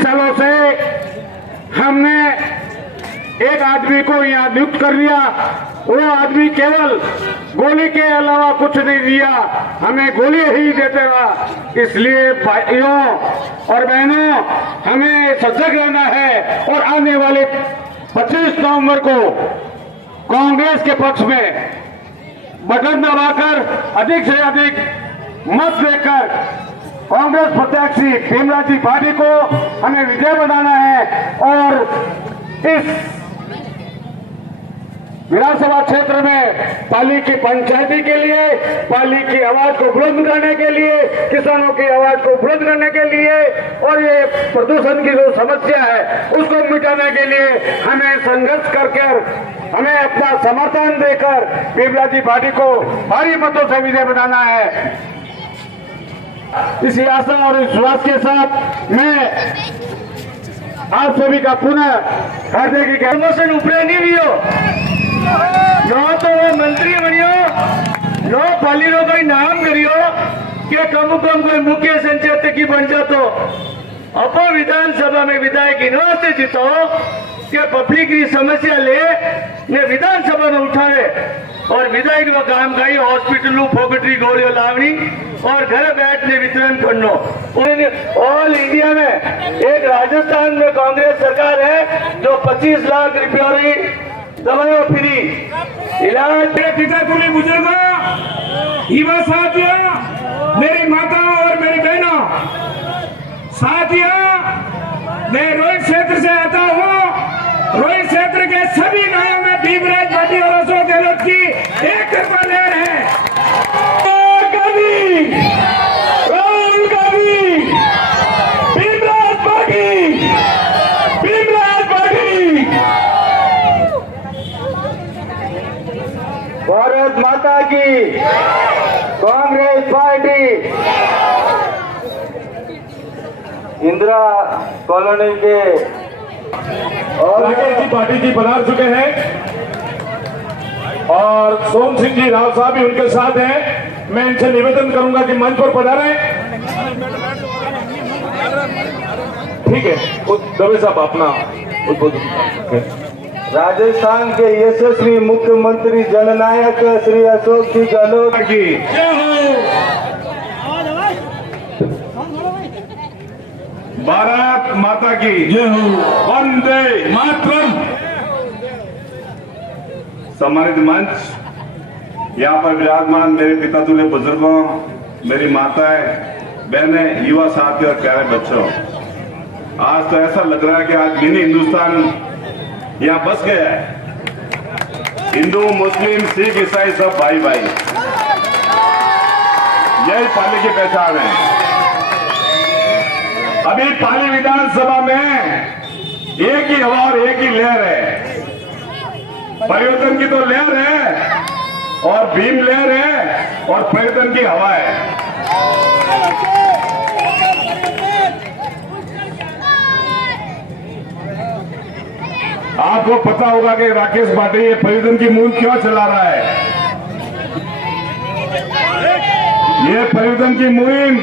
25 सालों से हमने एक आदमी को यहाँ नियुक्त कर लिया। वो आदमी केवल गोली के अलावा कुछ नहीं दिया, हमें गोली ही देते रहा। इसलिए भाइयों और बहनों, हमें सजग रहना है और आने वाले 25 नवंबर को कांग्रेस के पक्ष में बटन दबाकर अधिक से अधिक मत देकर कांग्रेस प्रत्याशी भीमराव जी पार्टी को हमें विजय बनाना है। और इस विधानसभा क्षेत्र में पाली की पंचायती के लिए, पाली की आवाज को बुलंद करने के लिए, किसानों की आवाज को बुलंद करने के लिए और ये प्रदूषण की जो समस्या है उसको मिटाने के लिए हमें संघर्ष करके हमें अपना समर्थन देकर भीमराव जी पार्टी को भारी मतों से विजय बनाना है। इसी आशा और विश्वास के साथ मैं आप सभी का पुनः हार्दिक प्रमोशन उपरे नहीं लियो नो तो मंत्री बनियो नो पाली नो कोई नाम करियो के कम कोई मुख्य संचालक की बन जातो अप विधानसभा में विधायक इनसे जीतो के पब्लिक की समस्या ले ने विधानसभा में उठावे और विधायक का काम का हॉस्पिटल फोकटरी गोलियों लावनी और घर बैठने वितरण करना। ऑल इंडिया में एक राजस्थान में कांग्रेस सरकार है जो 25 लाख रुपया दवाइयों फ्री इलाज। पिता तुले बुजुर्गों, युवा साथियों, मेरी माताओं और मेरी बहनों, साथियों, मैं रोहित क्षेत्र से आता हूँ। रोहित क्षेत्र के सभी गांवों में भीमराव पार्टी और अशोक गहलोत की एक तरफा लहर है। Rahul Gandhi, Bhimrao party, Bhimrao party. भारत माता की, कांग्रेस पार्टी। इंदिरा कॉलोनी के और जी पार्टी जी पधार चुके हैं और सोम सिंह जी राव साहब भी उनके साथ हैं। मैं इनसे निवेदन करूंगा कि मंच पर पधारें। ठीक है, दवे साहब अपना उद्बोधन। राजस्थान के यशस्वी मुख्यमंत्री जननायक श्री अशोक जी गहलोत की भारत माता की जय हो, वंदे मातरम। सम्मानित मंच, यहाँ पर विराजमान मेरे पिता तुल्य बुजुर्गों, मेरी माताएं, बहनें, युवा साथी और प्यारे बच्चों, आज तो ऐसा लग रहा है कि आज मिनी हिंदुस्तान यहाँ बस गया है। हिंदू, मुस्लिम, सिख, ईसाई सब भाई भाई, यही पाली की पहचान है। अभी पाली विधानसभा में एक ही हवा और एक ही लहर है। परिवर्तन की तो लहर है और भीम लहर है और परिवर्तन की हवा है। आपको पता होगा कि राकेश पाटिल ये परिवर्तन की मुहिम क्यों चला रहा है। ये परिवर्तन की मुहिम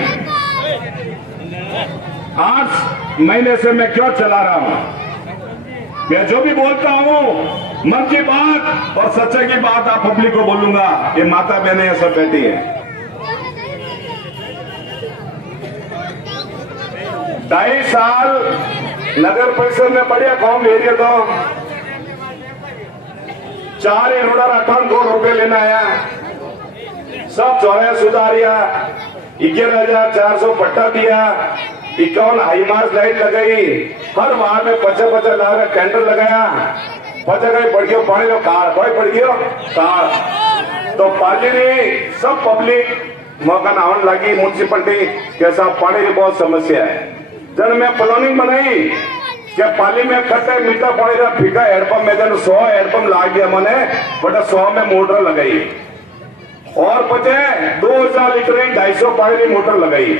8 महीने से मैं क्यों चला रहा हूं। मैं जो भी बोलता हूं मन की बात और सच्चाई की बात आप पब्लिक को बोलूंगा। ये माता बहनें ये सब बैठी है। 2.5 साल नगर परिषद में बढ़िया काम ले रही तो 4 करोड़ 58 रुपए लेना आया, सब चौराहे सुधारिया, 11,400 पट्टा दिया, 51 हाईमार्स लाइट लगाई, हर वार्ड में 50-50 लाख का टेंडर लगाया। 50 पड़ गया पानी का कार, कोई पड़ गया कार। तो पार्टी ने सब पब्लिक मौका नावन लगी म्यूनसिपलिटी कैसा पानी की बहुत समस्या है। जब मैं प्लानिंग बनाई क्या पाली में खट्टा मीठा पानी का फीका हेडपंप में 100 हेडपंप ला गया मैंने, बट 100 में मोटर लगाई और 2000 लीटर 250 पानी की मोटर लगाई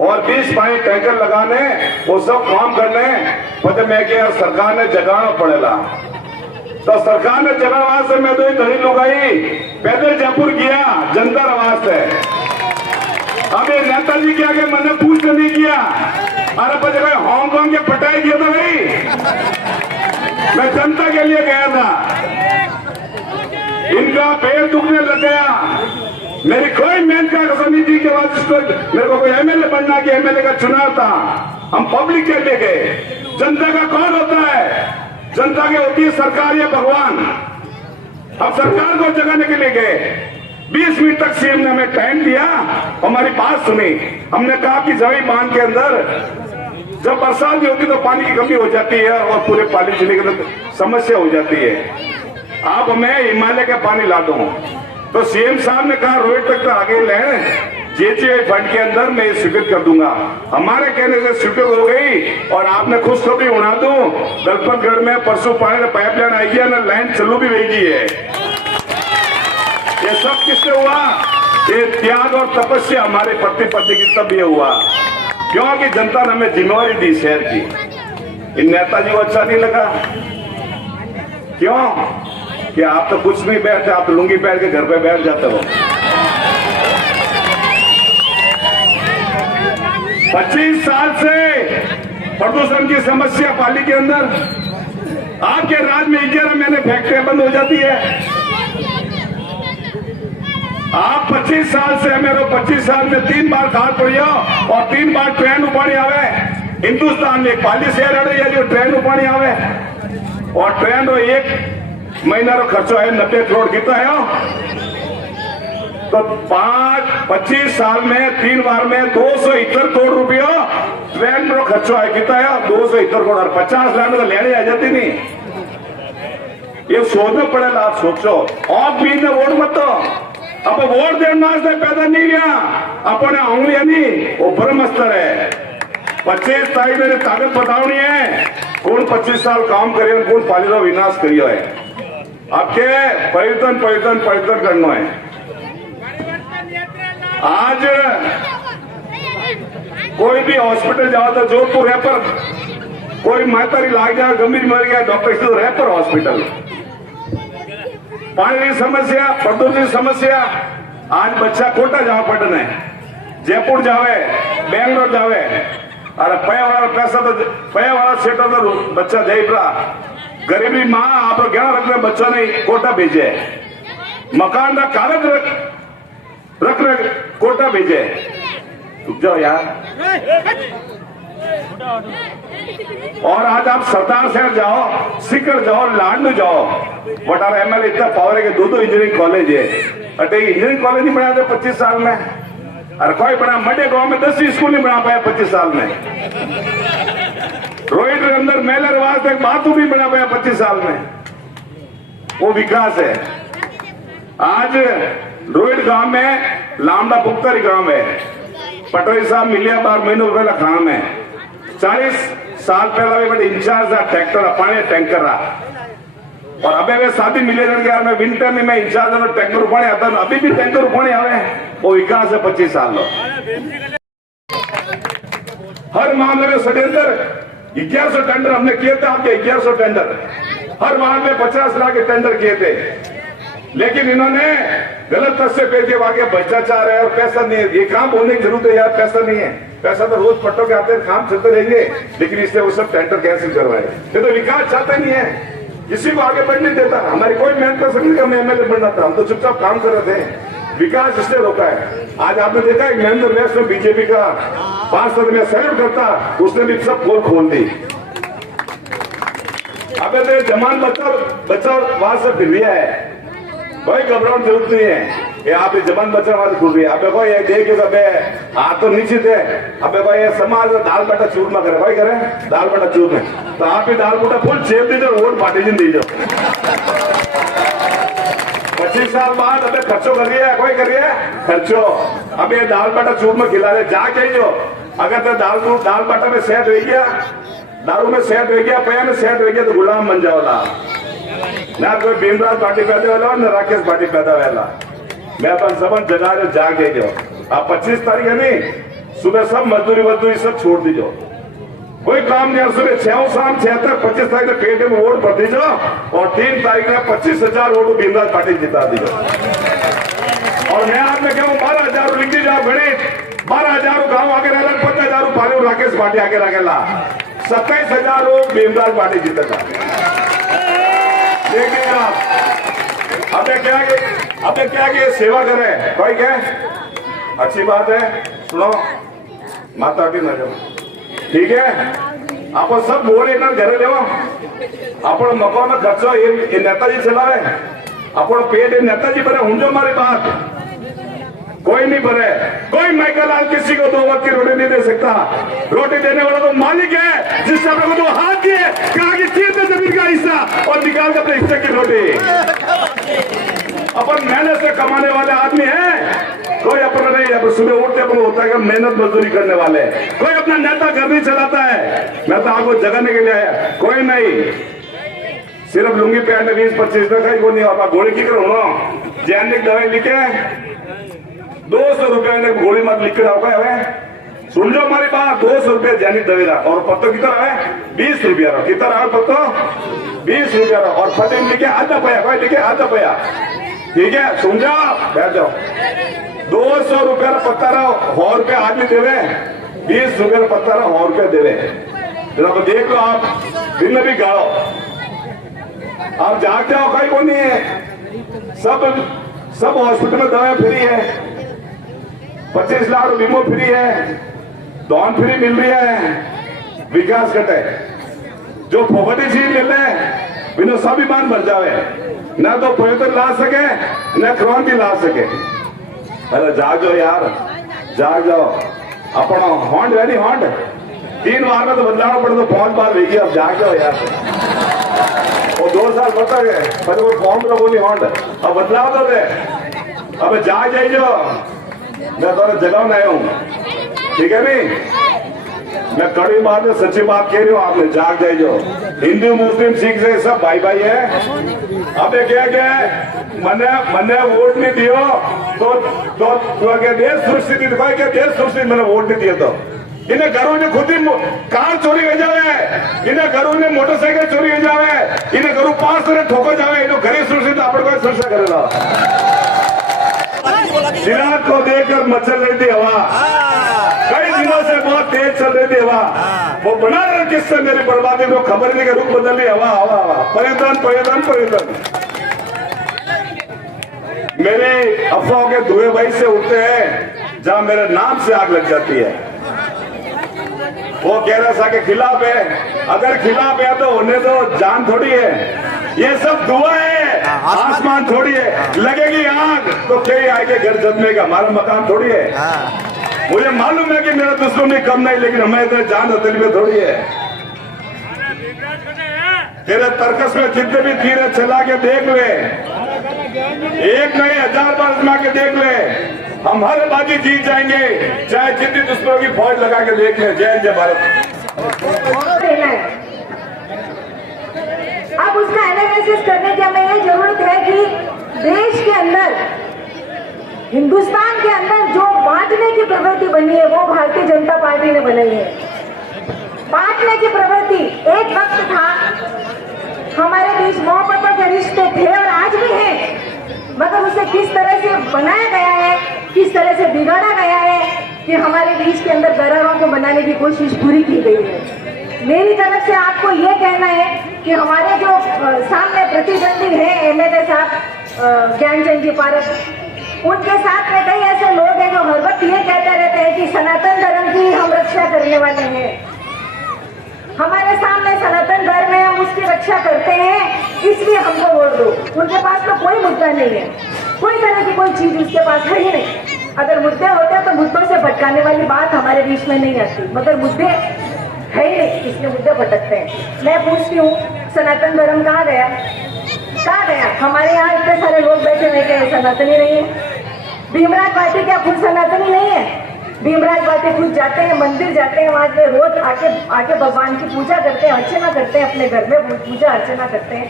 और 20 पानी टैंकर लगाने वो सब काम करने। पता मैं क्या सरकार ने जगाना पड़ेगा, तो सरकार ने जगाना से मैं तो घड़ी लुगाई पैदल जयपुर गया जनता आवाज से। अब ये नेताजी के आगे मैंने पूछ नहीं किया अरे बजे भाई हांगकांग के पटाई दिया था भाई, मैं जनता के लिए गया था, इनका पेट दुखने लग गया। मेरी कोई मेहनत का कसम नहीं थी के बाद इसको मेरे को कोई एमएलए बनना कि एमएलए का चुनाव था। हम पब्लिक के लिए गए। जनता का कौन होता है? जनता की होती है सरकार या भगवान। हम सरकार को जगाने के लिए गए। 20 मिनट तक सीएम ने हमें टाइम दिया, हमारी बात सुनी। हमने कहा कि जवाई बांध के अंदर जब बरसात भी होती तो पानी की कमी हो जाती है और पूरे पानी चले के समस्या हो जाती है। आप हमें हिमालय का पानी ला दो। तो सीएम साहब ने कहा रोहित तक तो आगे ले, जेजे फंड के अंदर मैं स्वीकृत कर दूंगा। हमारे कहने से स्वीकृत हो गई और आपने खुशखबरी उड़ा दो, दलपतगढ़ में परसों पानी पाइपलाइन आई है ना, लाइन चालू भी भेजी है। ये सब किससे हुआ? ये त्याग और तपस्या हमारे पति पति की तब ये हुआ क्योंकि जनता ने हमें जिम्मेवारी दी शहर की। इन नेताजी को अच्छा नहीं लगा। क्यों? कि आप तो कुछ नहीं बैठते, आप तो लुंगी पहन के घर पे बैठ जाते हो। 25 साल से प्रदूषण की समस्या पाली के अंदर, आपके राज्य में 11 महीने फैक्ट्रियां बंद हो जाती है। आप 25 साल से मेरे 25 साल में 3 बार खाद पड़ी हो और 3 बार ट्रेन उपाड़ी आवे। हिंदुस्तान में पाली शहर है जो ट्रेन उपाड़ी आवे और ट्रेन रो 1 महीना रो खर्चो है 90 करोड़ कितना है। तो 25 साल में 3 बार में 271 करोड़ रुपया ट्रेन रो खर्चो है कितना है 271 करोड़ और 50 लाख में तो लेने आ जाती नहीं। ये सोचना पड़ेगा। आप सोचो आप भी वोट मत दो। अब वोट देना पैदा नहीं लिया अपने उंगलियां नहीं, वो ब्रह्मस्तर है। 25 तारीख मेरी ताकत बतानी है कौन 25 साल काम करे कौन पाली का विनाश करियो है। आपके परिवर्तन परिवर्तन परिवर्तन करना है। आज कोई भी हॉस्पिटल जाओ तो जोधपुर रेफर, कोई मातारी लाग जाए गंभीर मर गया डॉक्टर से रेफर हॉस्पिटल। पानी की समस्या, प्रदूषण की समस्या। आज बच्चा कोटा जाओ पढ़ने, जयपुर जावे, बेंगलोर जावे, अरे पया वाला पैसा तो पया वाला सेटर तो बच्चा जाइबरा। गरीबी माँ आप ज्ञान रखने बच्चा ने कोटा भेजे, मकान का कागज रख कोटा भेजे। रुक जाओ यार। और आज आप सरदार शहर जाओ, सिकर जाओ, लाडनू जाओ, वटारा एमएलए इतना पावर है कि 2 इंजीनियरिंग कॉलेज है। अरे इंजीनियरिंग कॉलेज नहीं बना दे 25 साल में। अरे कोई बना मडे गांव में 10 स्कूल नहीं बना पाया 25 साल में। रोहित के अंदर मेला रिवाज तक बाथरूम भी बना पाया 25 साल में। वो विकास है। आज रोहित गांव में लामडा पुख्तरी गांव है, पटवारी साहब मिलिया 12 महीनों पहला काम है। 40 साल पहला भी बड़े इंचार्ज था ट्रैक्टर पानी टैंकर रहा और अबे वे शादी मिले गया मैं विंटर में मैं इंचार्ज टैंकर उपाने आता हूँ। अभी भी टैंकर उपाने आवे। वो विकास है 25 साल। हर मामले में षड्यंत्र 1100 टेंडर हमने किए थे। आपके 1100 टेंडर हर वार्ड में 50 लाख के टेंडर किए थे, लेकिन इन्होंने गलत तथ्य पेश किया आगे भ्रष्टाचार है और पैसा नहीं है। ये काम होने की जरूरत है यार, पैसा नहीं है। पैसा तो रोज पट्टों के आते हैं, काम चलते रहेंगे, लेकिन इसलिए वो सब टेंडर कैंसिल करवाए। ये तो विकास चाहते नहीं है, किसी को आगे बढ़ने देता। हमारी कोई मेहनत कर सकती है, मैं एमएलए बनना था, हम तो चुपचाप काम कर रहे थे। विकास इसलिए रोका है। आज आपने देखा महेंद्र व्यास ने बीजेपी का पार्षद में सैल्यूट करता, उसने भी सब पोल खोल दी। अब तो जमान बच्चा वहां से फिर दिया है, कोई घबराने की जरूरत नहीं है। ये आप जमान बच्चा वहां से खुल रही है। अब देखो ये देखिए हाथ तो नीचे थे। अब देखो ये समाज दाल बाटा चूरमा करे, भाई करे दाल बाटा चूरमा, तो आप ही दाल बाटा फुल चेप दीजिए, वोट पार्टी दीजिए। 25 साल बाद अबे खर्चो कर रही है, कोई कर रही है खर्चो। अब ये दाल बाटा चूरमा खिला रहे जाके जो अगर तो दाल बाटा में सेहत रह गया, दारू में सेहत रह गया, पया में सेहत रह गया तो गुलाम बन जाओला। ना कोई भीमराज पार्टी पैदा वाला ना राकेश पार्टी पैदा वाला। मैं अपन सब जगह जो जाके जो आप 25 तारीख है नहीं, सुबह सब मजदूरी सब छोड़ दीजो, कोई काम नहीं। सुबह 6 शाम 6 तक 25 तारीख में पेट में वोट भर दीजो और 3 तारीख में 25,000 वोट भीमराज पार्टी जिता दीजो। और मैं आपने कहूँ 12,000 लिखी जाओ गणित 12,000 गाँव आगे रहला 50,000 पाले राकेश पार्टी आगे रहेला 27,000 भीमराज पार्टी जीतेगा। देखिए आप अबे क्या कि सेवा करे कोई क्या अच्छी बात है। सुनो माता की नजर ठीक है आप सब बोले ना घरे ले अपन मकान खर्चो ये नेताजी चलावे अपन पेट नेताजी बने हूँ मारी बात कोई नहीं बने कोई माइकल लाल किसी को 2 वक्त की रोटी नहीं दे सकता। रोटी देने वाला तो मालिक है जिसने अपने को 2 हाथ दिए कहा कि तीर दे जमीन का हिस्सा और निकाल के अपने हिस्से की रोटी। अपन मेहनत से कमाने वाले आदमी हैं कोई अपना नहीं है सुबह उठते अपन होता है मेहनत मजदूरी करने वाले कोई अपना नेता घर नहीं चलाता है। मैं तो आपको जगाने के लिए आया कोई नहीं सिर्फ लुंगी पहनने 20-25 का ही नहीं होता गोली की करो जैनिक दवाई लिखे 200 रुपए ने गोली मत लिख कर आओगे हमें सुन लो हमारी बात 200 रुपए जैनिक दवेरा और पत्तो कितना है 20 रुपया कितना रहा पत्तो 20 रुपया और फतेह लिखे आधा पैया कोई लिखे आधा पैया ठीक है सुन जाओ बैठ जाओ 200 रुपया पत्ता रहो 100 रुपया आदमी देवे 20 रुपया पत्ता रहो 100 रुपया देवे जरा देख लो आप दिन में भी गाओ आप जाग जाओ कहीं को नहीं है सब हॉस्पिटल में दवाएं फ्री है 25 लाख बीमो फ्री है दौन फ्री मिल रही है विकास घटे जो प्रॉपर्टी चीज मिल रहे बिना स्वाभिमान भर जावे न तो पर्यटन ला सके न क्रांति ला सके। अरे जाग जाओ यार जाग जाओ अपना हॉन्ड रेडी हॉन्ड 3 बार में तो बदलाना पड़े तो 5 बार लेगी अब जाग जाओ यार वो 2 साल बता गए पर वो फॉर्म तो बोली हॉन्ड अब बदलाव तो दे अब जाग जाइए मैं थोड़ा जगाव नहीं हूँ ठीक है नहीं मैं कड़ी बात में सच्ची बात कह रही हूँ आपने जाग जाइए हिंदू मुस्लिम सिख से सब भाई भाई है। अब क्या मने वोट नहीं दियो तो देश सुरक्षित दिखाए क्या देश सुरक्षित मैंने वोट नहीं दिया तो इन्हें घरों ने खुद ही कार चोरी हो जावे इन्हें घरों ने मोटरसाइकिल चोरी हो जावे इन्हें घरों 5 ठोको जावे इन्हें घरे सुरक्षित आप सुरक्षा करेगा। चिराग को देखकर मचल रही थी हवा कई दिनों से बहुत तेज चल रही थी हवा वो बना रहे किससे मेरी बर्बादी को खबर नहीं के रुख बदल रही हवा हवा हवा पर्यटन मेरे अफवाहों के धुएं वहीं से उठते हैं जहां मेरे नाम से आग लग जाती है। वो कह रहा था कि खिलाफ है अगर खिलाफ है तो उन्हें तो जान थोड़ी है ये सब दुआ है आसमान थोड़ी है लगेगी आग तो कई आएंगे घर जमने का हमारा मकान थोड़ी है। मुझे मालूम है कि मेरा दुश्मन भी कम नहीं लेकिन हमें तो जान हथेली में थोड़ी है। तेरे तर्कस में जितने भी तीर चला के देख ले एक नहीं 1000 बार आजमा के देख ले हम हर बाजी जीत जाएंगे चाहे जितनी दुश्मनों की फौज लगा के देख ले। जय जय भारत। अब उसका एनालिसिस करने की हमें ये जरूरत है कि देश के अंदर हिंदुस्तान के अंदर जो बांटने की प्रवृत्ति बनी है वो भारतीय जनता पार्टी ने बनाई है। बांटने की प्रवृत्ति एक वक्त था हमारे बीच मोहब्बतों के रिश्ते थे और आज भी हैं मगर उसे किस तरह से बनाया गया है किस तरह से बिगाड़ा गया है कि हमारे बीच के अंदर दरारों को बनाने की कोशिश पूरी की गई है। मेरी तरफ से आपको ये कहना है कि हमारे जो सामने प्रतिद्वंदी हैं एमएलए साहब ज्ञानचंद जी पारस उनके साथ में कई ऐसे लोग हैं जो हर वक्त ये कहते रहते हैं कि सनातन धर्म की हम रक्षा करने वाले हैं। हमारे सामने सनातन धर्म है हम उसकी रक्षा करते हैं इसलिए हमको वोट दो। उनके पास तो कोई मुद्दा नहीं है कोई तरह की कोई चीज उसके पास है ही नहीं। अगर मुद्दे होते तो मुद्दों से भटकाने वाली बात हमारे बीच में नहीं आती मगर मुद्दे है ही नहीं इसलिए मुद्दे भटकते हैं। मैं पूछती हूँ सनातन धर्म कहाँ गया हमारे यहाँ इतने सारे लोग बैठे हुए क्या सनातनी नहीं है। भीमराज पार्टी क्या खुद सनातनी नहीं है। भीमराज पार्टी खुद जाते हैं मंदिर जाते हैं वहां पे रोज आके भगवान की पूजा करते हैं अर्चना करते हैं अपने घर में पूजा अर्चना करते हैं।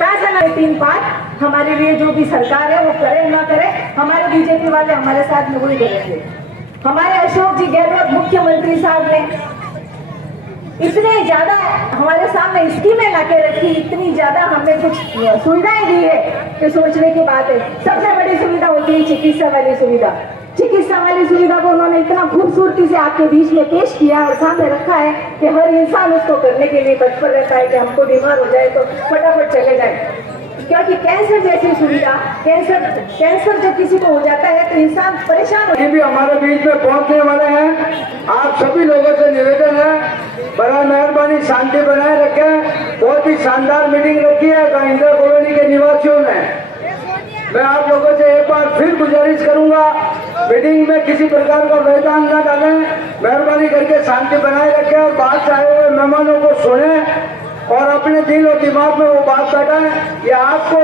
3 बात हमारे लिए जो भी सरकार है वो करे ना करे हमारे बीजेपी वाले हमारे साथ में वही करेंगे। हमारे अशोक जी गहलोत मुख्यमंत्री साहब ने इतने ज्यादा हमारे सामने स्कीमें लाके रखी, इतनी ज्यादा हमने कुछ सुविधाएं दी है कि सोचने की बात है। सबसे बड़ी सुविधा होती है चिकित्सा वाली सुविधा। चिकित्सा वाली सुविधा को उन्होंने इतना खूबसूरती से आपके बीच में पेश किया और सामने रखा है कि हर इंसान उसको करने के लिए तत्पर रहता है कि हमको बीमार हो जाए तो फटाफट चले जाए। क्योंकि कैंसर जैसी सुविधा, कैंसर जब किसी को हो जाता है तो इंसान परेशान हो। ये भी हमारे बीच में पहुंचने वाले हैं। आप सभी लोगों से निवेदन है, बड़ा मेहरबानी शांति बनाए रखें। बहुत ही शानदार मीटिंग रखी है इंदिरा कॉलोनी के निवासियों ने। मैं आप लोगों से एक बार फिर गुजारिश करूंगा, मीटिंग में किसी प्रकार का व्यवधान न डालें, मेहरबानी करके शांति बनाए रखें और बाहर से आए हुए मेहमानों को सुने और अपने दिल और दिमाग में वो बात बैठाएं कि आपको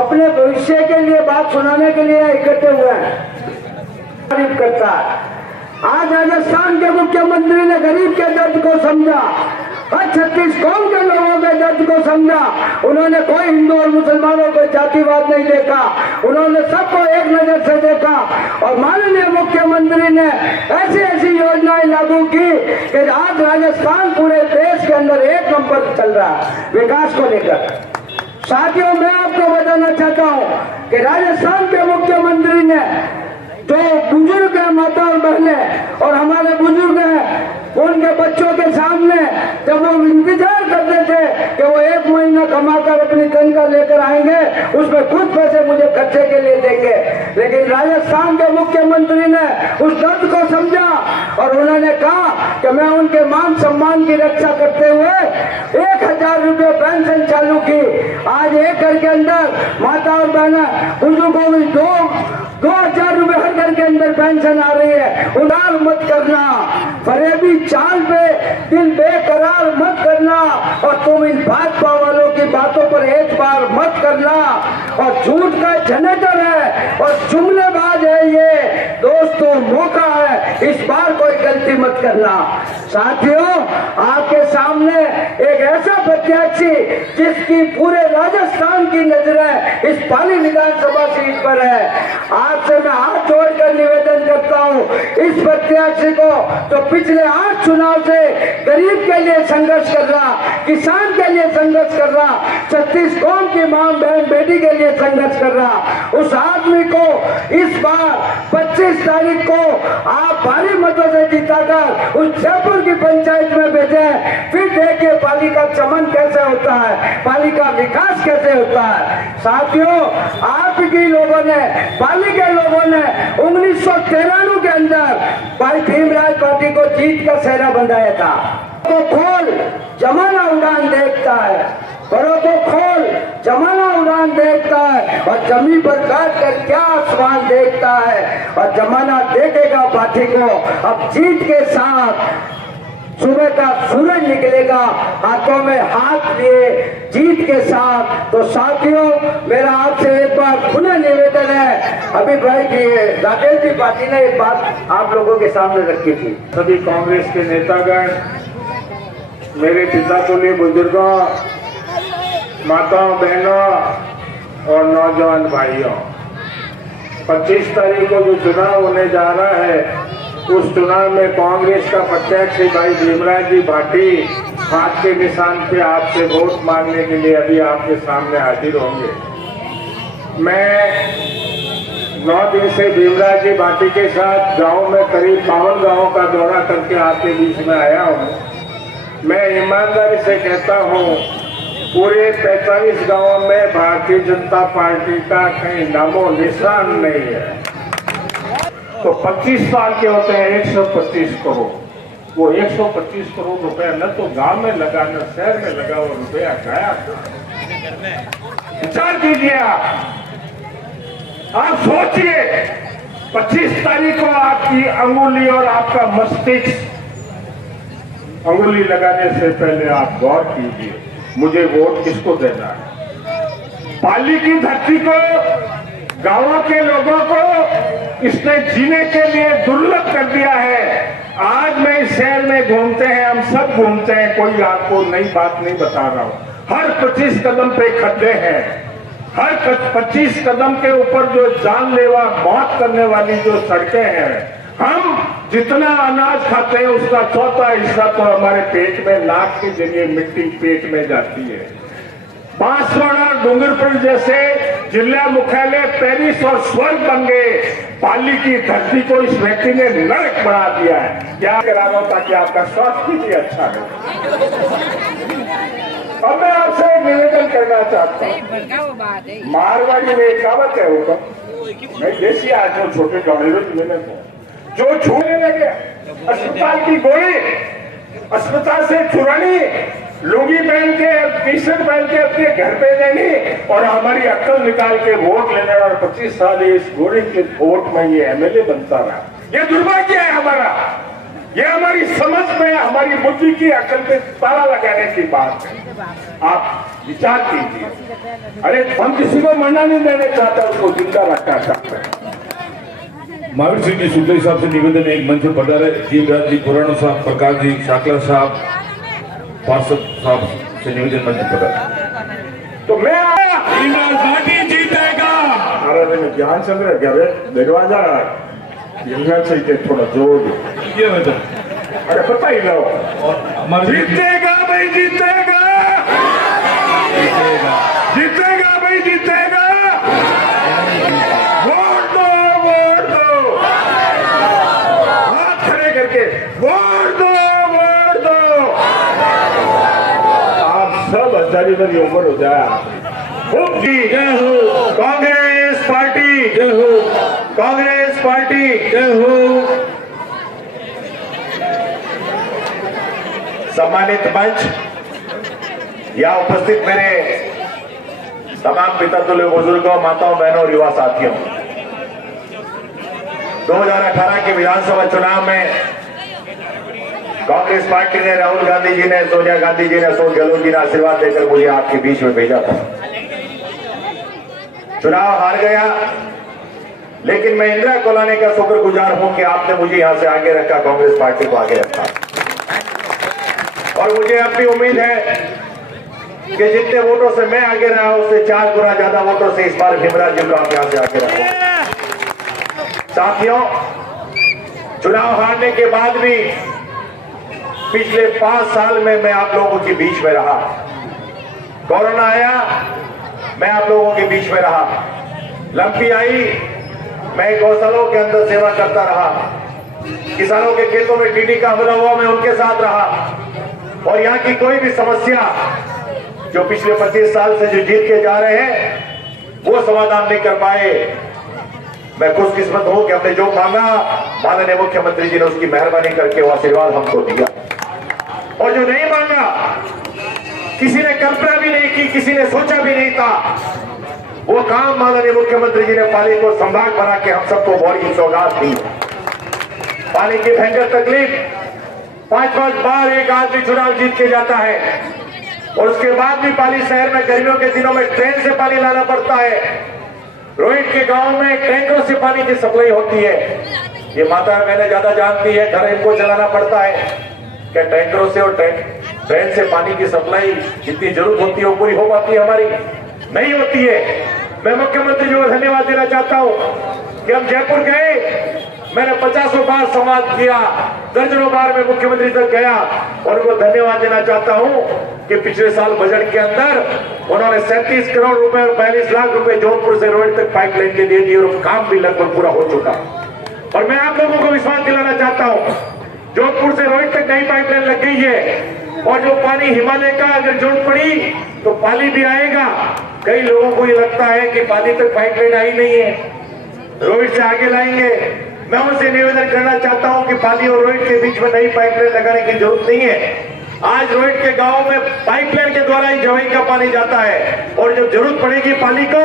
अपने भविष्य के लिए बात सुनाने के लिए इकट्ठे हुए हैं। गरीब करता है। आज राजस्थान के मुख्यमंत्री ने गरीब के दर्द को समझा, हर 36 कौम के लोगों के दर्द को समझा। उन्होंने कोई हिंदू और मुसलमानों को जातिवाद नहीं देखा, उन्होंने सबको एक नजर से देखा और माननीय मुख्यमंत्री ने ऐसी ऐसी योजनाएं लागू की कि आज राजस्थान पूरे देश के अंदर एक नंबर चल रहा है विकास को लेकर। साथियों, मैं आपको बताना चाहता हूं कि राजस्थान के मुख्यमंत्री ने जो बुजुर्ग है, माता और बहनें और हमारे बुजुर्ग हैं, उनके बच्चों के सामने जब वो इंतजार करते थे कि वो 1 महीना कमाकर अपनी तनख्वाह लेकर आएंगे, उसमें कुछ पैसे मुझे खर्चे के लिए देंगे, लेकिन राजस्थान के मुख्यमंत्री ने उस दर्द को समझा और उन्होंने कहा कि मैं उनके मान सम्मान की रक्षा करते हुए 1000 रुपये पेंशन चालू की। आज एक घर के अंदर माता और बहना बुजुर्गों में 2000 रुपये हर घर के अंदर पेंशन आ रही है। उधार मत करना, फरेबी चाल पे दिल बेकरार मत करना और तुम इन भाजपा वालों की बातों पर एतबार मत करना और झूठ का जनरेटर है और जुमलेबाज है ये। दोस्तों, मौका है, इस बार कोई गलती मत करना। साथियों, आपके सामने एक ऐसा प्रत्याशी जिसकी पूरे राजस्थान की नजरें इस पाली विधानसभा सीट पर है। आपसे मैं हाथ जोड़कर निवेदन करता हूं, इस प्रत्याशी को जो पिछले 8 चुनाव से गरीब के लिए संघर्ष कर रहा, किसान के लिए संघर्ष कर रहा, 36 कौम की मां बहन बेटी के लिए संघर्ष कर रहा, उस आदमी को इस बार 25 तारीख को आप भारी मतों से जिताकर उस जयपुर की पंचायत में भेजे। फिर देखिए पाली का चमन कैसे होता है, पाली का विकास कैसे होता है। साथियों, आपकी लोगों ने, पाली के लोगों ने 1993 के अंदर भाई भीमराज पार्टी को जीत का सेहरा बंधाया था। तो खोल जमाना उड़ान देखता है, बड़ों को खोल जमाना उड़ान देखता है और जमीन पर बैठ कर क्या आसमान देखता है और जमाना देखेगा पार्टी को। अब जीत के साथ सुबह का सूरज निकलेगा हाथों में हाथ लिए जीत के साथ। तो साथियों, मेरा आपसे एक बार पुनः निवेदन है, अभी भाई जी राकेश जी पाटिल ने एक बात आप लोगों के सामने रखी थी। सभी कांग्रेस के नेतागण, मेरे पिता तुल्य बुजुर्गों, माताओं, बहनों और नौजवान भाइयों, 25 तारीख को जो चुनाव होने जा रहा है, उस चुनाव में कांग्रेस का प्रत्याशी भाई भीमराज जी भाटी हाथ के निशान पे आपसे वोट मांगने के लिए अभी आपके सामने हाजिर होंगे। मैं 9 दिन से भीमराज जी भाटी के साथ गांव में करीब 52 गांवों का दौरा करके आपके बीच में आया हूं। मैं ईमानदारी से कहता हूं, पूरे 45 गांवों में भारतीय जनता पार्टी का कहीं नामो निशान नहीं है। तो 25 साल के होते हैं 125 करोड़, वो 125 करोड़ रुपया न तो गांव में लगा न शहर में लगा, वो रुपया गया। विचार कीजिए, आप सोचिए, 25 तारीख को आपकी अंगुली और आपका मस्तिष्क, अंगुली लगाने से पहले आप गौर कीजिए, मुझे वोट किसको देना है। पाली की धरती को, गांवों के लोगों को इसने जीने के लिए दुर्लभ कर दिया है। आज मैं इस शहर में घूमते हैं, हम सब घूमते हैं, कोई आपको नई बात नहीं बता रहा हूं। हर 25 कदम पे खड्डे हैं, हर 25 कदम के ऊपर जो जानलेवा मौत करने वाली जो सड़कें हैं। हम जितना अनाज खाते हैं उसका चौथा हिस्सा तो हमारे पेट में, नाक के जरिए मिट्टी पेट में जाती है। बांसवाड़ा, डूंगरपुर जैसे जिला मुख्यालय पेरिस और स्वर्ग बन गए। पाली की धरती को इस व्यक्ति ने नरक बना दिया है। क्या करा रहा हूं ताकि आपका स्वास्थ्य भी अच्छा रहे। अब मैं आपसे निवेदन करना चाहता हूं, मारवाड़ी में एक कहावत है, हुक्म मैं देसी आज छोटे गौड़े जो छूने लगे, अस्पताल की गोली अस्पताल से चुरानी, लुंगी पहन के टी शर्ट पहन के अपने घर पे देनी और हमारी अक्ल निकाल के वोट लेने, और 25 साल इस गोली के वोट में ये एमएलए बनता रहा। ये दुर्भाग्य है हमारा, ये हमारी समझ में, हमारी बुद्धि की अक्ल पे ताला लगाने की बात है। आप विचार कीजिए। अरे हम किसी को मरना नहीं देने चाहते, उसको जिंदा रखना चाहते हैं। महावीर सिंह जी शुक्ला साहब से निवेदन है, एक मंच पर पधारे। जीवराज जी, पुराणो साहब, प्रकाश जी, शाकला साहब, पार्षद साहब से निवेदन मंच पर पधारे। तो मैं आया, पार्टी जीतेगा। अरे ध्यान से दरवाजा हिलना चाहिए, थोड़ा जोर दो। ये मतलब अरे पता ही लो, जीतेगा भाई, जीतेगा, जीतेगा भाई, जीतेगा। वोट दो, वोट दो, हाथ खड़े करके वोट दो, वोट दो। आप सब हजारी भरी उम्र हो जाए। जय हो कांग्रेस पार्टी, जय हो कांग्रेस पार्टी, जय हो। सम्मानित मंच, यहाँ उपस्थित मेरे तमाम पितृतुल्य बुजुर्गों, माताओं, बहनों और युवा साथियों, 2018 के विधानसभा चुनाव में कांग्रेस पार्टी ने, राहुल गांधी जी ने, सोनिया गांधी जी ने, अशोक गहलोत जी ने आशीर्वाद देकर मुझे आपके बीच में भेजा था। चुनाव हार गया, लेकिन मैं इंदिरा कॉलोनी का शुक्रगुजार हूं कि आपने मुझे यहां से आगे रखा, कांग्रेस पार्टी को आगे रखा। और मुझे अब भी उम्मीद है कि जितने वोटों से मैं आगे रहा उससे 4 गुना ज्यादा वोटों से इस बार भीमराव जी को आप यहां से आगे रखो। साथियों, चुनाव हारने के बाद भी पिछले 5 साल में मैं आप लोगों के बीच में रहा। कोरोना आया, मैं आप लोगों के बीच में रहा। लंपी आई, मैं गौशालों के अंदर सेवा करता रहा। किसानों के खेतों में टीडी का हमला हुआ, मैं उनके साथ रहा। और यहाँ की कोई भी समस्या जो पिछले 25 साल से जो जीत के जा रहे हैं वो समाधान नहीं कर पाए। मैं खुशकिस्मत हूं कि हमने जो मांगा, माननीय मुख्यमंत्री जी ने उसकी मेहरबानी करके वो आशीर्वाद हमको दिया। और जो नहीं मांगा, किसी ने कल्पना भी नहीं की, किसी ने सोचा भी नहीं था, वो काम माननीय मुख्यमंत्री जी ने पाली को संभाग बना के हम सबको बड़ी सौगात दी। पाली की भयंकर तकलीफ, 5-5 बार एक आदमी चुनाव जीत के जाता है और उसके बाद भी पाली शहर में गर्मियों के दिनों में ट्रेन से पानी लाना पड़ता है। रोहित के गांव में टैंकरों से पानी की सप्लाई होती है। ये माता मैंने ज्यादा जानती है, घर इनको चलाना पड़ता है। क्या टैंकरों से और ट्रेन से पानी की सप्लाई जितनी जरूरत होती है वो पूरी हो पाती है? हमारी नहीं होती है। मैं मुख्यमंत्री जी को धन्यवाद देना चाहता हूं कि हम जयपुर गए, मैंने 50 बार संवाद किया, दर्जनों बार मैं मुख्यमंत्री तक गया और उनको धन्यवाद देना चाहता हूं कि पिछले साल बजट के अंदर उन्होंने 37 करोड़ रुपए और 42 लाख रुपए जोधपुर से रोहित तक पाइपलाइन के दे दिए और काम भी लगभग पूरा हो चुका। और मैं आप लोगों को विश्वास दिलाना चाहता हूं, जोधपुर से रोहित तक नई पाइपलाइन लग गई है और जो पानी हिमालय का अगर जरूरत पड़ी तो पाली भी आएगा। कई लोगों को ये लगता है कि पाली तक पाइपलाइन आई नहीं है, रोहित से आगे लाएंगे। मैं उनसे निवेदन करना चाहता हूं कि पाली और रोहित के बीच में नई पाइपलाइन लगाने की जरूरत नहीं है। आज रोहित के गांव में पाइपलाइन के द्वारा ही जवाई का पानी जाता है और जब जरूरत पड़ेगी पाली को,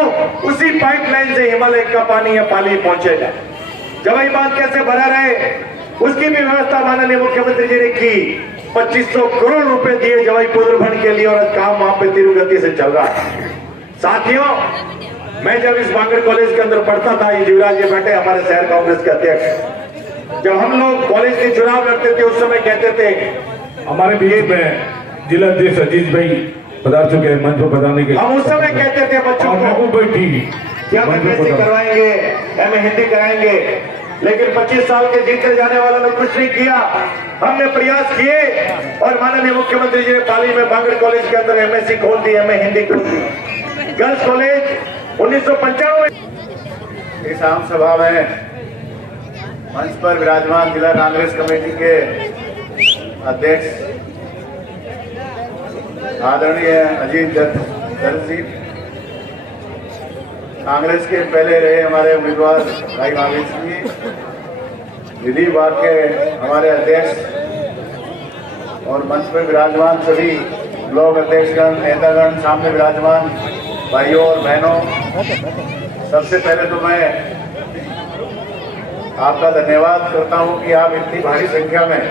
उसी पाइपलाइन से हिमालय का पानी या पाली पहुंचेगा। जवाई बांध कैसे भरा रहे उसकी भी व्यवस्था माननीय मुख्यमंत्री जी ने की। 2500 करोड़ रुपए दिए जवाई पुनर्भरण के लिए और काम वहां पे तीव्र गति से चल रहा है। साथियों, मैं जब इस बांगड़ कॉलेज के अंदर पढ़ता था, ये युवराज जी बैठे हमारे शहर कांग्रेस के अध्यक्ष, जब हम लोग कॉलेज के चुनाव लड़ते थे उस समय कहते थे हमारे बीच में जिला अध्यक्ष अजीत भाई पधार चुके हैं मंच पर बताने के। हम उस समय कहते थे बच्चों को बैठी कि हम एमएससी करवाएंगे, एमए हिंदी कराएंगे, लेकिन 25 साल के जीतते जाने वालों ने कुछ नहीं किया। हमने प्रयास किए और माननीय मुख्यमंत्री जी ने पाली में बांगड़ कॉलेज के अंदर MSc खोल दी, MA हिंदी खोल दी। गर्ल्स कॉलेज 1995 इस आम सभा में मंच पर विराजमान जिला कांग्रेस कमेटी के अध्यक्ष आदरणीय अजीत दत्त जी, कांग्रेस के पहले रहे हमारे उम्मीदवार भाई महावीर सिंह जी, विधि विभाग के हमारे अध्यक्ष और मंच पर विराजमान सभी ब्लॉक अध्यक्षगण, नेतागण, सामने विराजमान भाइयों और बहनों, सबसे पहले तो मैं आपका धन्यवाद करता हूं कि आप इतनी भारी संख्या में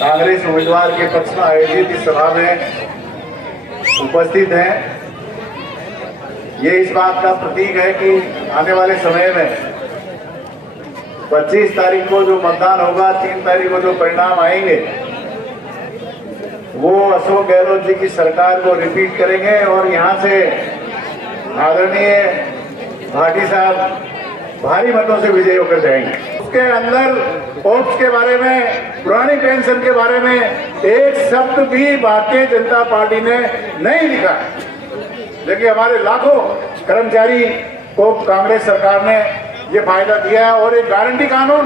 कांग्रेस उम्मीदवार के पक्ष में आयोजित इस सभा में उपस्थित हैं। ये इस बात का प्रतीक है कि आने वाले समय में 25 तारीख को जो मतदान होगा, 3 तारीख को जो परिणाम आएंगे, वो अशोक गहलोत जी की सरकार को रिपीट करेंगे और यहाँ से आदरणीय भाटी साहब भारी मतों से विजयी होकर जाएंगे। उसके अंदर पॉप्स के बारे में, पुरानी पेंशन के बारे में एक शब्द भी भारतीय जनता पार्टी ने नहीं लिखा, लेकिन हमारे लाखों कर्मचारी को कांग्रेस सरकार ने ये फायदा दिया है और एक गारंटी कानून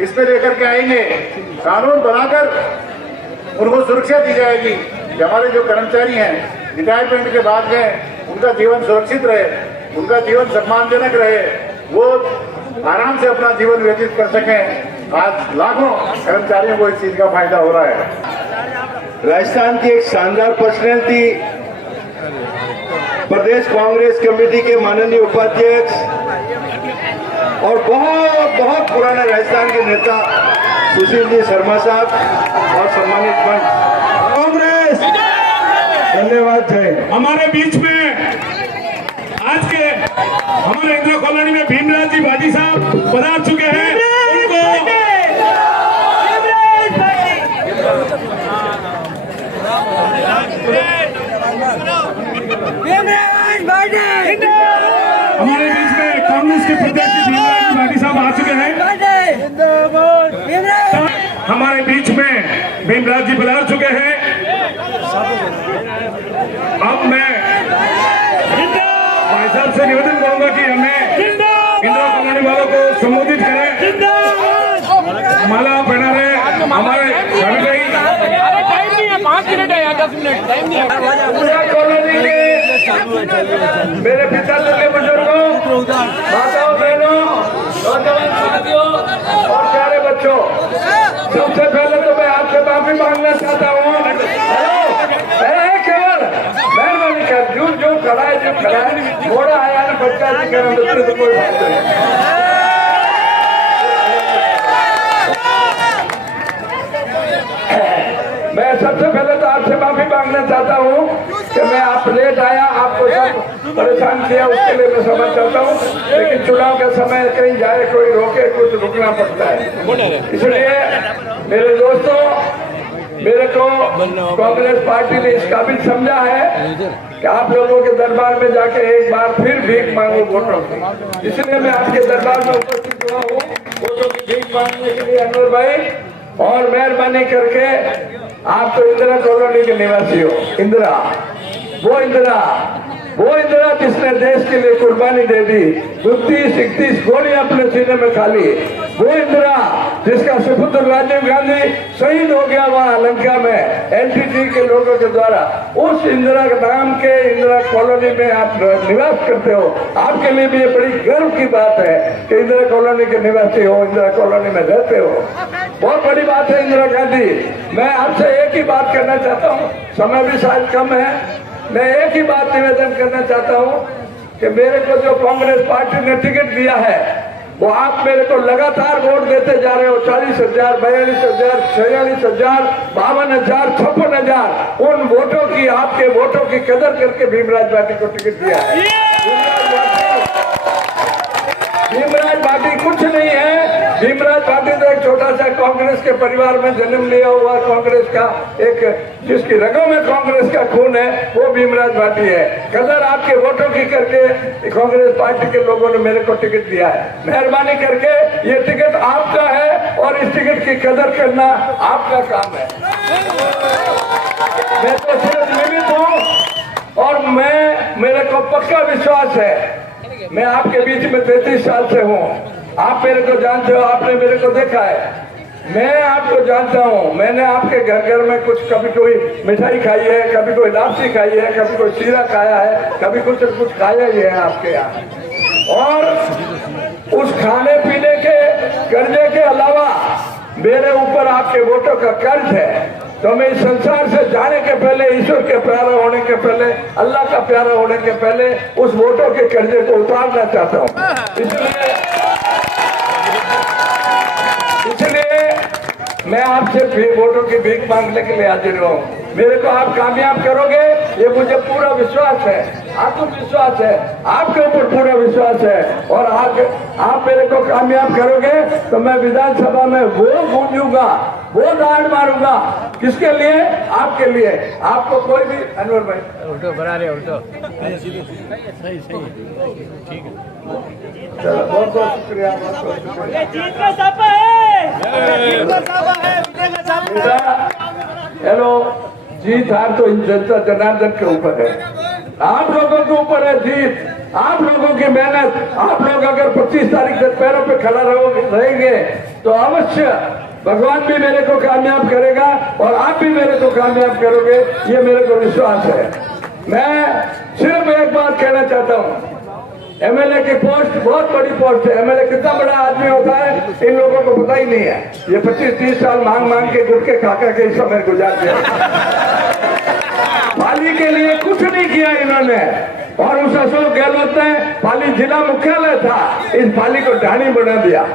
इस पे लेकर के आएंगे। कानून बनाकर उनको सुरक्षा दी जाएगी कि हमारे जो कर्मचारी हैं रिटायरमेंट के बाद में उनका जीवन सुरक्षित रहे, उनका जीवन सम्मानजनक रहे, वो आराम से अपना जीवन व्यतीत कर सकें। आज लाखों कर्मचारियों को इस चीज का फायदा हो रहा है। राजस्थान की एक शानदार पर्सनैलिटी, प्रदेश कांग्रेस कमेटी के माननीय उपाध्यक्ष और बहुत पुराना राजस्थान के नेता सुशील जी शर्मा साहब और सम्मानित मंच कांग्रेस, धन्यवाद। जय। हमारे बीच में आज के हमारे इंदिरा कॉलोनी में भीमराज जी भाटी साहब पधार चुके हैं। हमारे बीच में कांग्रेस के प्रत्याशी भीमराज जी भाटी साहब आ चुके हैं। हमारे बीच में भीमराज जी पधार चुके हैं। अब मैं भाई साहब से निवेदन करूंगा कि हमें इंदिरा कॉलोनी वालों को संबोधित करें, माला पहना रहे हमारे सभी भाई। 5 मिनट है यार, 10 मिनट टाइम नहीं है। इंदिरा कॉलोनी के मेरे पिताजी के बुजुर्गों, माताओं, बहनों, नौजवान साथियों और प्यारे बच्चों, सबसे पहले तो मैं आपसे माफी मांगना चाहता हूँ। मेहरबानी कर, जो खड़ा है घोड़ा आया ना बच्चा जी कर तो कोई बात नहीं। मैं सबसे पहले तो आपसे माफी मांगना चाहता हूँ कि मैं आप लेट आया, आपको सब परेशान किया, उसके लिए मैं समझ चाहता हूँ। लेकिन चुनाव का समय कहीं जाए, कोई रोके, कुछ रुकना पड़ता है। इसलिए मेरे दोस्तों, मेरे को कांग्रेस पार्टी ने इस काबिल समझा है कि आप लोगों के दरबार में जाके एक बार फिर भीख मांगो वोटों की। इसलिए मैं आपके दरबार में उपस्थित हुआ हूँ वोटों की भीख मांगने के लिए। अनवर भाई, और मेहरबानी करके आप तो इंदिरा कॉलोनी के निवासी हो। इंदिरा, वो इंदिरा जिसने देश के लिए कुर्बानी दे दी, 32-31 गोलियां अपने सीने में खा ली, वो इंदिरा जिसका सुपुत्र राजीव गांधी शहीद हो गया वहां लंका में एनटीटी के लोगों के द्वारा, उस इंदिरा के नाम के इंदिरा कॉलोनी में आप निवास करते हो। आपके लिए भी ये बड़ी गर्व की बात है कि इंदिरा कॉलोनी के निवासी हो, इंदिरा कॉलोनी में रहते हो। बहुत बड़ी बात है इंदिरा गांधी। मैं आपसे एक ही बात करना चाहता हूँ, समय भी शायद कम है, मैं एक ही बात निवेदन करना चाहता हूं कि मेरे को जो कांग्रेस पार्टी ने टिकट दिया है, वो आप मेरे को लगातार वोट देते जा रहे हो। 40,000, 42,000, 46,000, 52,000, 56,000 उन वोटों की, आपके वोटों की कदर करके भीमराज भाटी को टिकट दिया है। भीमराज भाटी कुछ नहीं है। भीमराज भाटी तो एक छोटा सा कांग्रेस के परिवार में जन्म लिया हुआ कांग्रेस का एक, जिसकी रगों में कांग्रेस का खून है, वो भीमराज भाटी है। कदर आपके वोटों की करके कांग्रेस पार्टी के लोगों ने मेरे को टिकट दिया है। मेहरबानी करके ये टिकट आपका है और इस टिकट की कदर करना आपका काम है। मैं तो सिर्फ निमित्त हूँ और मेरे को पक्का विश्वास है, मैं आपके बीच में 33 साल से हूँ। आप मेरे को जानते हो, आपने मेरे को देखा है, मैं आपको जानता हूँ। मैंने आपके घर घर में कुछ, कभी कोई मिठाई खाई है, कभी कोई लापसी खाई है, कभी कोई शीरा खाया है, कभी कुछ खाया ही है आपके यहाँ। और उस खाने पीने के कर्जे के अलावा मेरे ऊपर आपके वोटों का कर्ज है। तो मैं इस संसार से जाने के पहले, ईश्वर के प्यारा होने के पहले, अल्लाह का प्यारा होने के पहले उस वोटों के कर्जे को उतारना चाहता हूँ। इसलिए मैं आपसे वोटों की भीख मांगने के लिए हाजिर हूँ। मेरे को आप कामयाब करोगे, ये मुझे पूरा विश्वास है, आत्मविश्वास है, आपके ऊपर पूरा विश्वास है। और आप मेरे को कामयाब करोगे तो मैं विधानसभा में वो गूंजूंगा, वो दाड़ मारूंगा। किसके लिए? आपके लिए। आपको कोई भी, अनवर भाई उल्टो बना रहे, उल्टो सही ठीक है। चलो, बहुत बहुत शुक्रिया, बहुत बहुत शुक्रिया। जीत का सापा है, जीत का सापा है, विजय का सापा है। हेलो, जीत हार तो इन जनता जनार्दन के ऊपर है, आप लोगों के ऊपर है जीत। आप लोगों की मेहनत, आप लोग अगर 25 तारीख तक पैरों पे खड़ा रहेंगे तो अवश्य भगवान भी मेरे को कामयाब करेगा और आप भी मेरे को कामयाब करोगे, ये मेरे को विश्वास है। मैं सिर्फ एक बात कहना चाहता हूँ, एमएलए की पोस्ट बहुत बड़ी पोस्ट है। एमएलए कितना बड़ा आदमी होता है इन लोगों को पता ही नहीं है। ये 25-30 साल मांग के गुटके खाका के इस समय गुजार दिया। पाली के लिए कुछ नहीं किया इन्होंने। और उस अशोक गहलोत ने, पाली जिला मुख्यालय था, इस पाली को ढाणी बना दिया।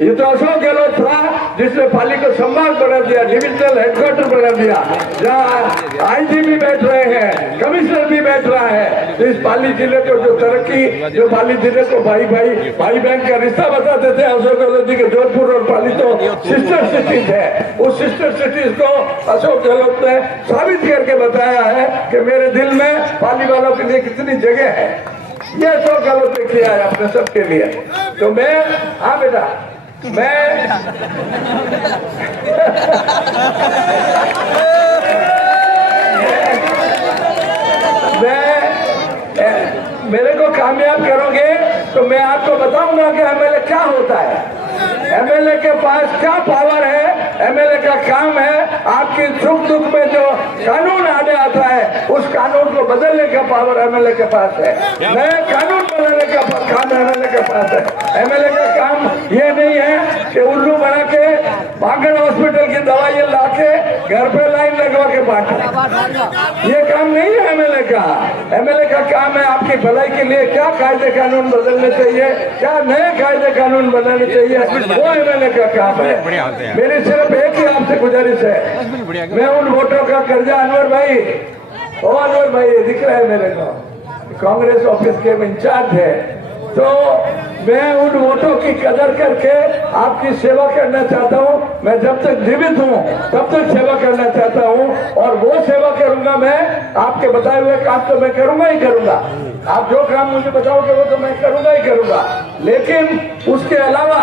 ये तो अशोक गहलोत था जिसने पाली को संभाग बना दिया, डिविजनल हेडक्वार्टर बना दिया, जहाँ आईजी भी बैठ रहे हैं, कमिश्नर भी बैठ रहा है। तो इस पाली जिले को जो तरक्की, जो पाली जिले को भाई बहन का रिश्ता बताते थे अशोक गहलोत जी के, जोधपुर और पाली तो सिस्टर सिटीज है। उस सिस्टर सिटीज को अशोक गहलोत ने साबित करके बताया है कि मेरे दिल में पाली वालों के लिए कितनी जगह है। ये अशोक गहलोत ने किया है अपने सबके लिए। तो मैं, हाँ बेटा, मेरे को कामयाब करोगे तो मैं आपको बताऊंगा कि एमएलए क्या होता है, एमएलए के पास क्या पावर है। एमएलए का काम है आपके सुख दुख में जो कानून आने आता है उस कानून को बदलने का पावर एमएलए के पास है। नया कानून बनाने का काम एमएलए के पास है। एमएलए का काम ये नहीं है कि उल्लू बना के बागड़ हॉस्पिटल की दवाइयां ला के घर पे लाइन लगवा के बांटे, ये काम नहीं है एमएलए का। एमएलए का काम है आपकी भलाई के लिए क्या कायदे कानून बदलने चाहिए, क्या नए कायदे कानून बनाने चाहिए, वो एमएलए का काम है। मेरी सिर्फ एक ही आपसे गुजारिश है, मैं उन वोटों का कर्जा, अनवर भाई दिख रहा है मेरे को, कांग्रेस ऑफिस के इंचार्ज है, तो मैं उन वोटों की कदर करके आपकी सेवा करना चाहता हूं। मैं जब तक जीवित हूं तब तक सेवा करना चाहता हूं और वो सेवा करूंगा मैं। आपके बताए हुए काम तो मैं करूंगा ही करूंगा, आप जो काम मुझे बताओगे वो तो मैं करूंगा ही करूंगा। लेकिन उसके अलावा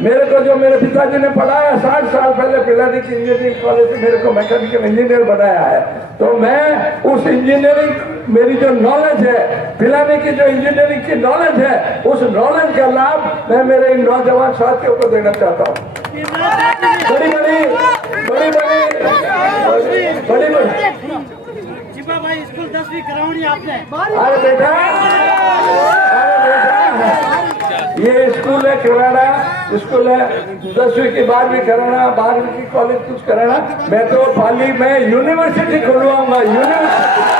मेरे को जो मेरे पिताजी ने पढ़ाया 60 साल पहले पिलानी की इंजीनियरिंग कॉलेज से मेरे को मैकेनिकल इंजीनियर बनाया है, तो मैं उस इंजीनियरिंग, मेरी जो नॉलेज है, पिलानी की जो इंजीनियरिंग की नॉलेज है, उस नॉलेज का लाभ मैं मेरे इन नौजवान साथियों को देना चाहता हूँ। बड़ी भाई स्कूल 10वीं करानी आपने। अरे बेटा, ये स्कूल है कराना, स्कूल है 10वीं की 12वीं कराना, 12वीं की कॉलेज कुछ कराना। मैं तो पाली में यूनिवर्सिटी खुलवाऊंगा, यूनिवर्सिटी।